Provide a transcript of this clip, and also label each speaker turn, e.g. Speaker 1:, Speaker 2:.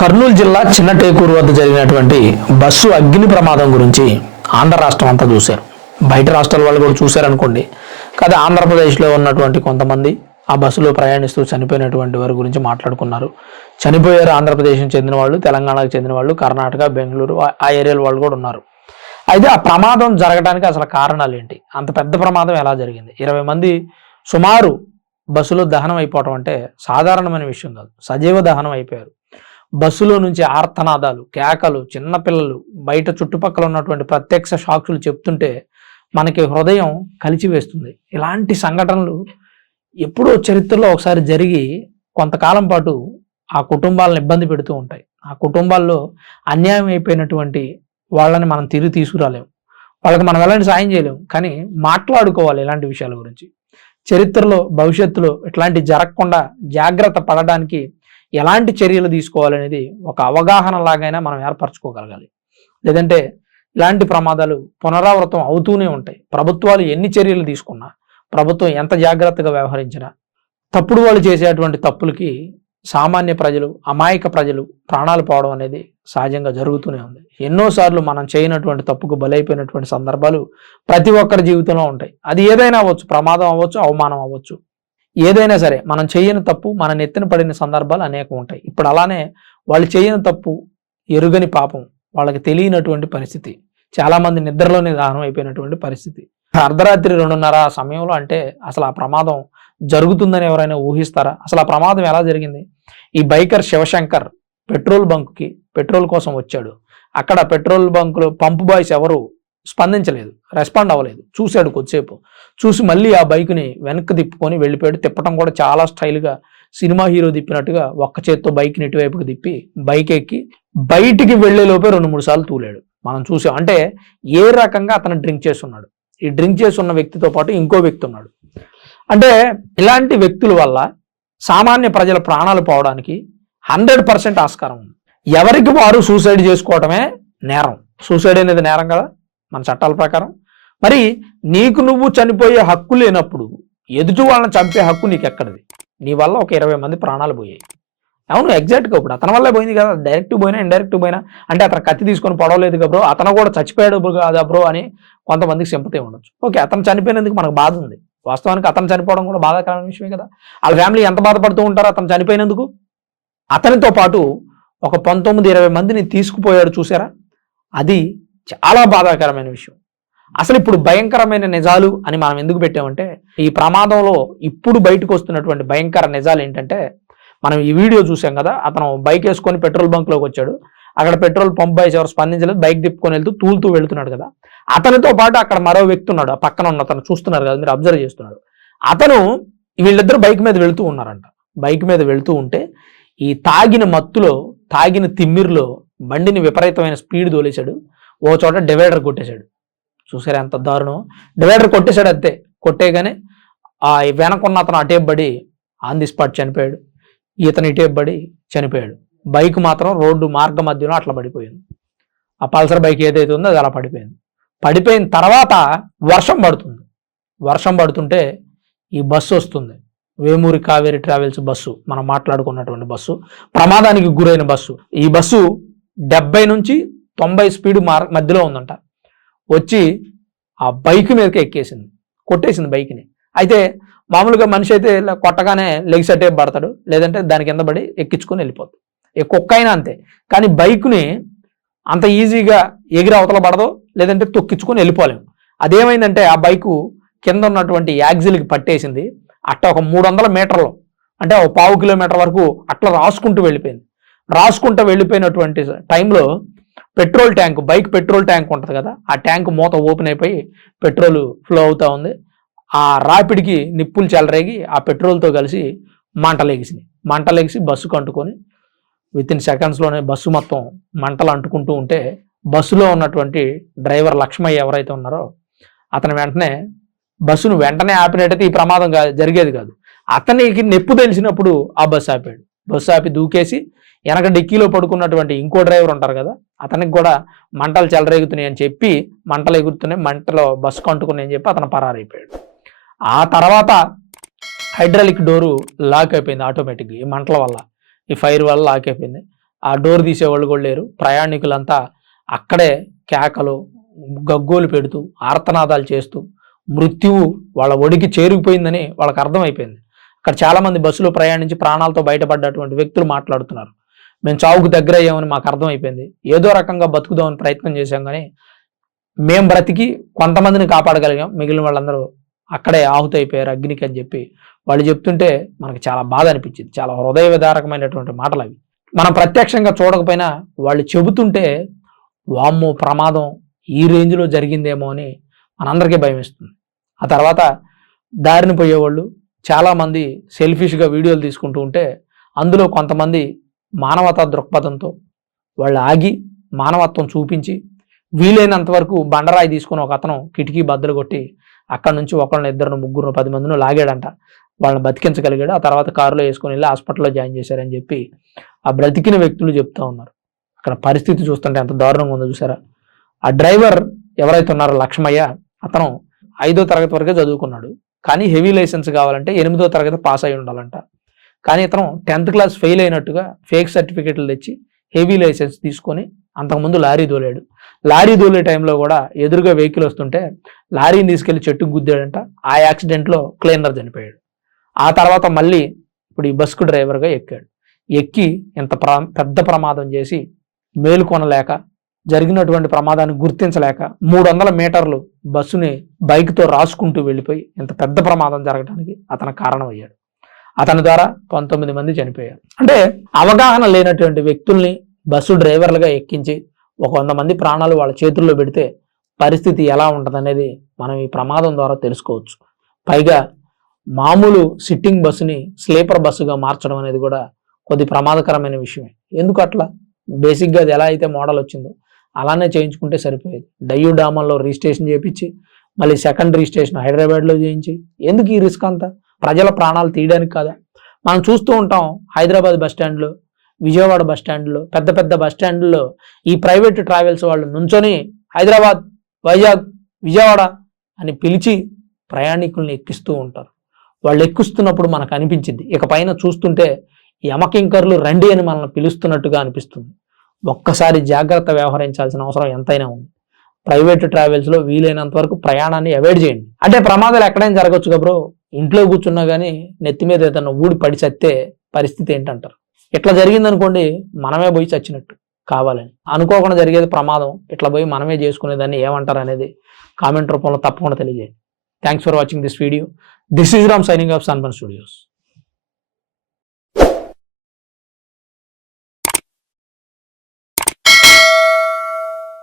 Speaker 1: కర్నూలు జిల్లా చిన్నటేకూరు వద్ద జరిగినటువంటి బస్సు అగ్ని ప్రమాదం గురించి ఆంధ్ర రాష్ట్రం అంతా చూశారు. బయట రాష్ట్రాల వాళ్ళు కూడా చూశారనుకోండి. కదా ఆంధ్రప్రదేశ్లో ఉన్నటువంటి కొంతమంది ఆ బస్సులో ప్రయాణిస్తూ చనిపోయినటువంటి వారి గురించి మాట్లాడుకున్నారు. చనిపోయారు ఆంధ్రప్రదేశ్కి చెందిన వాళ్ళు తెలంగాణకు చెందిన వాళ్ళు కర్ణాటక బెంగళూరు ఆ- ఏరియాల వాళ్ళు కూడా ఉన్నారు. అయితే ఆ ప్రమాదం జరగడానికి అసలు కారణాలు ఏంటి? అంత పెద్ద ప్రమాదం ఎలా జరిగింది? ఇరవై మంది సుమారు బస్సులో దహనం అయిపోవటం అంటే సాధారణమైన విషయం కాదు. సజీవ దహనం అయిపోయారు. బస్సులో నుంచి ఆర్తనాదాలు కేకలు చిన్నపిల్లలు బయట చుట్టుపక్కల ఉన్నటువంటి ప్రత్యక్ష సాక్షులు చెప్తుంటే మనకి హృదయం కలిచివేస్తుంది. ఇలాంటి సంఘటనలు ఎప్పుడో చరిత్రలో ఒకసారి జరిగి కొంతకాలం పాటు ఆ కుటుంబాలను ఇబ్బంది పెడుతూ ఉంటాయి. ఆ కుటుంబాల్లో అన్యాయం అయిపోయినటువంటి వాళ్ళని మనం తిరిగి తీసుకురాలేము వాళ్ళకి మనం ఎలాంటి సాయం చేయలేము కానీ మాట్లాడుకోవాలి ఇలాంటి విషయాల గురించి. చరిత్రలో భవిష్యత్తులో ఇట్లాంటి జరగకుండా జాగ్రత్త పడడానికి ఎలాంటి చర్యలు తీసుకోవాలనేది ఒక అవగాహన లాగైనా మనం ఏర్పరచుకోగలగాలి. లేదంటే ఇలాంటి ప్రమాదాలు పునరావృతం అవుతూనే ఉంటాయి. ప్రభుత్వాలు ఎన్ని చర్యలు తీసుకున్నా ప్రభుత్వం ఎంత జాగ్రత్తగా వ్యవహరించినా తప్పుడు వాళ్ళు చేసేటువంటి తప్పులకి సామాన్య ప్రజలు అమాయక ప్రజలు ప్రాణాలు పోవడం అనేది సహజంగా జరుగుతూనే ఉంది. ఎన్నోసార్లు మనం చేయనటువంటి తప్పుకు బలైపోయినటువంటి సందర్భాలు ప్రతి ఒక్కరి జీవితంలో ఉంటాయి. అది ఏదైనా అవ్వచ్చు ప్రమాదం అవ్వచ్చు అవమానం అవ్వచ్చు. ఏదైనా సరే మనం చేయని తప్పు మన నెత్తిన పడిన సందర్భాలు అనేకం ఉంటాయి. ఇప్పుడు అలానే వాళ్ళు చేయని తప్పు ఎరుగని పాపం వాళ్ళకి తెలియనటువంటి పరిస్థితి చాలామంది నిద్రలోనే దాహనం అయిపోయినటువంటి పరిస్థితి. అర్ధరాత్రి రెండున్నర ఆ సమయంలో అంటే అసలు ఆ ప్రమాదం జరుగుతుందని ఎవరైనా ఊహిస్తారా? అసలు ఆ ప్రమాదం ఎలా జరిగింది? ఈ బైకర్ శివశంకర్ పెట్రోల్ బంక్కి పెట్రోల్ కోసం వచ్చాడు. అక్కడ పెట్రోల్ బంకులో పంపు బాయ్స్ ఎవరు? స్పందించలేదు. రెస్పాండ్ అవ్వలేదు. చూశాడు కొద్దిసేపు. చూసి మళ్ళీ ఆ బైక్ని వెనక్కి తిప్పుకొని వెళ్ళిపోయాడు. తిప్పటం కూడా చాలా స్టైల్గా సినిమా హీరో తిప్పినట్టుగా ఒక్క చేత్తో బైక్ని ఇటువైపుకి తిప్పి బైక్ ఎక్కి బయటికి వెళ్ళే లోపే రెండు మూడు సార్లు తూలాడు. మనం చూసాం అంటే ఏ రకంగా అతను డ్రింక్ చేస్తున్నాడు? ఈ డ్రింక్ చేసి ఉన్న వ్యక్తితో పాటు ఇంకో వ్యక్తి ఉన్నాడు. అంటే ఇలాంటి వ్యక్తుల వల్ల సామాన్య ప్రజల ప్రాణాలు పోవడానికి హండ్రెడ్ పర్సెంట్ ఆస్కారం ఉంది. ఎవరికి వారు సూసైడ్ చేసుకోవటమే నేరం. సూసైడ్ అనేది నేరం కదా? మన చట్టాల ప్రకారం. మరి నీకు నువ్వు చనిపోయే హక్కు లేనప్పుడు ఎదుటి వాళ్ళని చంపే హక్కు నీకు ఎక్కడిది నీ వల్ల ఒక ఇరవై మంది ప్రాణాలు పోయాయి. అవును ఎగ్జాక్ట్గా ఇప్పుడు అతని వల్లే పోయింది కదా. డైరెక్ట్ పోయినా ఇండైరెక్ట్ పోయినా. అంటే అతను కత్తి తీసుకొని పడవలేదు కదా బ్రో అతను కూడా చచ్చిపోయాడు బ్రో కాదా బ్రో అని కొంతమందికి సింపతి ఉండొచ్చు. ఓకే అతను చనిపోయినందుకు మనకు బాధ ఉంది. వాస్తవానికి అతను చనిపోవడం కూడా బాధాకరమైన విషయమే కదా. వాళ్ళ ఫ్యామిలీ ఎంత బాధపడుతూ ఉంటారో అతను చనిపోయినందుకు? అతనితో పాటు ఒక పంతొమ్మిది ఇరవై మందిని తీసుకుపోయాడు చూసారా? అది చాలా బాధాకరమైన విషయం. అసలు ఇప్పుడు భయంకరమైన నిజాలు అని మనం ఎందుకు పెట్టామంటే ఈ ప్రమాదంలో ఇప్పుడు బయటకు వస్తున్నటువంటి భయంకర నిజాలు ఏంటంటే మనం ఈ వీడియో చూసాం కదా అతను బైక్ వేసుకొని పెట్రోల్ బంక్లోకి వచ్చాడు. అక్కడ పెట్రోల్ పంప్ బాయ్స్ ఎవరు స్పందించలేదు బైక్ తిప్పుకొని వెళ్తూ తూలుతూ వెళ్తున్నాడు కదా. అతనితో పాటు అక్కడ మరో వ్యక్తి ఉన్నాడు ఆ పక్కన ఉన్న అతను చూస్తున్నారు కదా మీరు అబ్జర్వ్ చేస్తున్నాడు అతను వీళ్ళిద్దరు బైక్ మీద వెళుతూ ఉన్నారంట. బైక్ మీద వెళుతూ ఉంటే ఈ తాగిన మత్తులో తాగిన తిమ్మిరిలో బండిని విపరీతమైన స్పీడ్ తోలేశాడు. ఓ చోట డివైడర్ కొట్టేశాడు. చూసారా ఎంత దారుణం? డివైడర్ కొట్టేశాడు అంతే. కొట్టేగానే ఆ వెనకున్న అతను అటే పడి ఆన్ ది స్పాట్ చనిపోయాడు. ఇతను ఇటే పడి చనిపోయాడు. బైక్ మాత్రం రోడ్డు మార్గ మధ్యలో అట్లా పడిపోయింది. ఆ పల్సర్ బైక్ ఏదైతే ఉందో అది అలా పడిపోయింది. పడిపోయిన తర్వాత వర్షం పడుతుంది. వర్షం పడుతుంటే ఈ బస్సు వస్తుంది. వేమూరి కావేరి ట్రావెల్స్ బస్సు మనం మాట్లాడుకున్నటువంటి బస్సు ప్రమాదానికి గురైన బస్సు. ఈ బస్సు డెబ్బై నుంచి తొంభై స్పీడ్ మార్ మధ్యలో ఉందంట. వచ్చి ఆ బైక్ మీదకి ఎక్కేసింది. కొట్టేసింది బైక్ని. అయితే మామూలుగా మనిషి అయితే ఇలా కొట్టగానే లెగ్స్ అటే పడతాడు. లేదంటే దాని కింద పడి ఎక్కించుకొని వెళ్ళిపోతాడు. ఏ కుక్క అయినా అంతే. కానీ బైక్ని అంత ఈజీగా ఎగిరి అవతల పడదు. లేదంటే తొక్కించుకొని వెళ్ళిపోలేము అదేమైందంటే ఆ బైకు కింద ఉన్నటువంటి యాక్సిల్కి పట్టేసింది. అట్ట ఒక మూడు వందల మీటర్లు. అంటే ఒక పావు కిలోమీటర్ వరకు అట్లా రాసుకుంటూ వెళ్ళిపోయింది. రాసుకుంటూ వెళ్ళిపోయినటువంటి టైంలో petrol tank bike petrol tank ఉంటుంది కదా ఆ ట్యాంక్ మూత ఓపెన్ అయిపోయి పెట్రోల్ ఫ్లో అవుతూ ఉంది. ఆ రాపిడికి నిప్పులు చెలరేగి ఆ పెట్రోల్తో కలిసి మంటలేగిసినాయి మంటలేగిసి బస్సుకు అంటుకొని విత్ ఇన్ సెకండ్స్లోనే బస్సు మొత్తం మంటలు అంటుకుంటూ ఉంటే బస్సులో ఉన్నటువంటి డ్రైవర్ లక్ష్మయ్య ఎవరైతే ఉన్నారో అతను వెంటనే బస్సును వెంటనే ఆపినట్టయితే ఈ ప్రమాదం కాదు జరిగేది కాదు. అతనికి నెప్పు తెలిసినప్పుడు ఆ బస్సు ఆపాడు. బస్సు ఆపి దూకేసి వెనక డిక్కీలో పడుకున్నటువంటి ఇంకో డ్రైవర్ ఉంటారు కదా అతనికి కూడా మంటలు చెలరేగుతున్నాయి అని చెప్పి మంటలు ఎగురుతున్నాయి మంటలో బస్సు కంటుకున్నాయని చెప్పి అతను పరారైపోయాడు. ఆ తర్వాత హైడ్రాలిక్ డోరు లాక్ అయిపోయింది ఆటోమేటిక్గా ఈ మంటల వల్ల ఈ ఫైర్ వల్ల లాక్ అయిపోయింది. ఆ డోర్ తీసేవాళ్ళు కూడా లేరు. ప్రయాణికులంతా అక్కడే కేకలు గగ్గోలు పెడుతూ ఆర్తనాదాలు చేస్తూ మృత్యువు వాళ్ళ ఒడికి చేరుకుపోయిందని వాళ్ళకి అర్థమైపోయింది. అక్కడ చాలా మంది బస్సులో ప్రయాణించి ప్రాణాలతో బయటపడ్డటువంటి వ్యక్తులు మాట్లాడుతున్నారు. మేము చావుకు దగ్గర అయ్యామని మాకు అర్థమైపోయింది. ఏదో రకంగా బతుకుదామని ప్రయత్నం చేశాం కానీ మేం బ్రతికి కొంతమందిని కాపాడగలిగాం. మిగిలిన వాళ్ళందరూ అక్కడే ఆహుతైపోయారు అగ్నికి అని చెప్పి. వాళ్ళు చెప్తుంటే మనకి చాలా బాధ అనిపించింది. చాలా హృదయ విదారకమైనటువంటి మాటలు అవి. మనం ప్రత్యక్షంగా చూడకపోయినా వాళ్ళు చెబుతుంటే వామ్మో ప్రమాదం ఈ రేంజ్లో జరిగిందేమో అని మనందరికీ భయం ఇస్తుంది ఆ తర్వాత దారిన పోయేవాళ్ళు చాలామంది సెల్ఫిష్గా వీడియోలు తీసుకుంటూ ఉంటే అందులో కొంతమంది మానవతా దృక్పథంతో వాళ్ళు ఆగి మానవత్వం చూపించి వీలైనంత వరకు బండరాయి తీసుకుని ఒక అతను కిటికీ బద్దలు కొట్టి అక్కడి నుంచి ఒకళ్ళని ఇద్దరు ముగ్గురు పది మందిని లాగాడంట. వాళ్ళని బతికించగలిగాడు. ఆ తర్వాత కారులో వేసుకొని వెళ్ళి హాస్పిటల్లో జాయిన్ చేశారని చెప్పి ఆ బ్రతికిన వ్యక్తులు చెప్తా ఉన్నారు. అక్కడ పరిస్థితి చూస్తుంటే ఎంత దారుణంగా ఉందో చూసారా? ఆ డ్రైవర్ ఎవరైతే ఉన్నారో లక్ష్మయ్య అతను ఐదో తరగతి వరకే చదువుకున్నాడు. కానీ హెవీ లైసెన్స్ కావాలంటే ఎనిమిదో తరగతి పాస్ అయి ఉండాలంట. కానీ ఇతను టెన్త్ క్లాస్ ఫెయిల్ అయినట్టుగా ఫేక్ సర్టిఫికెట్లు తెచ్చి హెవీ లైసెన్స్ తీసుకొని అంతకుముందు లారీ దోలాడు. లారీ దోలే టైంలో కూడా ఎదురుగా వెహికల్ వస్తుంటే లారీని తీసుకెళ్ళి చెట్టుకు గుద్దాడంట. ఆ యాక్సిడెంట్లో క్లీనర్ చనిపోయాడు. ఆ తర్వాత మళ్ళీ ఇప్పుడు ఈ బస్కు డ్రైవర్గా ఎక్కాడు. ఎక్కి ఇంత ప్ర పెద్ద ప్రమాదం చేసి మేలుకొనలేక జరిగినటువంటి ప్రమాదాన్ని గుర్తించలేక మూడు వందల మీటర్లు బస్సుని బైక్తో రాసుకుంటూ వెళ్ళిపోయి ఇంత పెద్ద ప్రమాదం జరగడానికి అతను కారణమయ్యాడు. అతని ద్వారా పంతొమ్మిది మంది చనిపోయారు. అంటే అవగాహన లేనటువంటి వ్యక్తుల్ని బస్సు డ్రైవర్లుగా ఎక్కించి ఒక వంద మంది ప్రాణాలు వాళ్ళ చేతుల్లో పెడితే పరిస్థితి ఎలా ఉంటుందనేది మనం ఈ ప్రమాదం ద్వారా తెలుసుకోవచ్చు. పైగా మామూలు సిట్టింగ్ బస్సుని స్లీపర్ బస్సుగా మార్చడం అనేది కూడా కొద్ది ప్రమాదకరమైన విషయమే. ఎందుకు అట్లా? బేసిక్గా అది ఎలా అయితే మోడల్ వచ్చిందో అలానే చేయించుకుంటే సరిపోయేది. డయ్యూ డామాల్లో రిజిస్ట్రేషన్ చేయించి మళ్ళీ సెకండ్ రిజిస్ట్రేషన్ హైదరాబాద్లో చేయించి ఎందుకు ఈ రిస్క్ అంతా? ప్రజల ప్రాణాలు తీయడానికి కాదా. మనం చూస్తూ ఉంటాం హైదరాబాద్ బస్ స్టాండ్లో విజయవాడ బస్ స్టాండ్లో పెద్ద పెద్ద బస్ స్టాండ్లో ఈ ప్రైవేట్ ట్రావెల్స్ వాళ్ళు నుంచొని హైదరాబాద్ వైజాగ్ విజయవాడ అని పిలిచి ప్రయాణికుల్ని ఎక్కిస్తూ ఉంటారు. వాళ్ళు ఎక్కిస్తున్నప్పుడు మనకు అనిపించింది. ఇక పైన చూస్తుంటే యమకింకర్లు రండి అని మనల్ని పిలుస్తున్నట్టుగా అనిపిస్తుంది. ఒక్కసారి జాగ్రత్త వ్యవహరించాల్సిన అవసరం ఎంతైనా ఉంది. ప్రైవేట్ ట్రావెల్స్లో వీలైనంత వరకు ప్రయాణాన్ని అవాయిడ్ చేయండి. అంటే ప్రమాదాలు ఎక్కడైనా జరగచ్చు బ్రో. ఇంట్లో కూర్చున్నా కానీ నెత్తి మీద ఏదైనా ఊడి పడి చస్తే పరిస్థితి ఏంటంటారు? ఇట్లా జరిగిందనుకోండి మనమే పోయి చచ్చినట్టు కావాలని. అనుకోకుండా జరిగేది ప్రమాదం. ఇట్లా పోయి మనమే చేసుకునేదాన్ని ఏమంటారు అనేది కామెంట్ రూపంలో తప్పకుండా తెలియజేయండి. Thanks for watching this video this is Ram signing off sunbun studios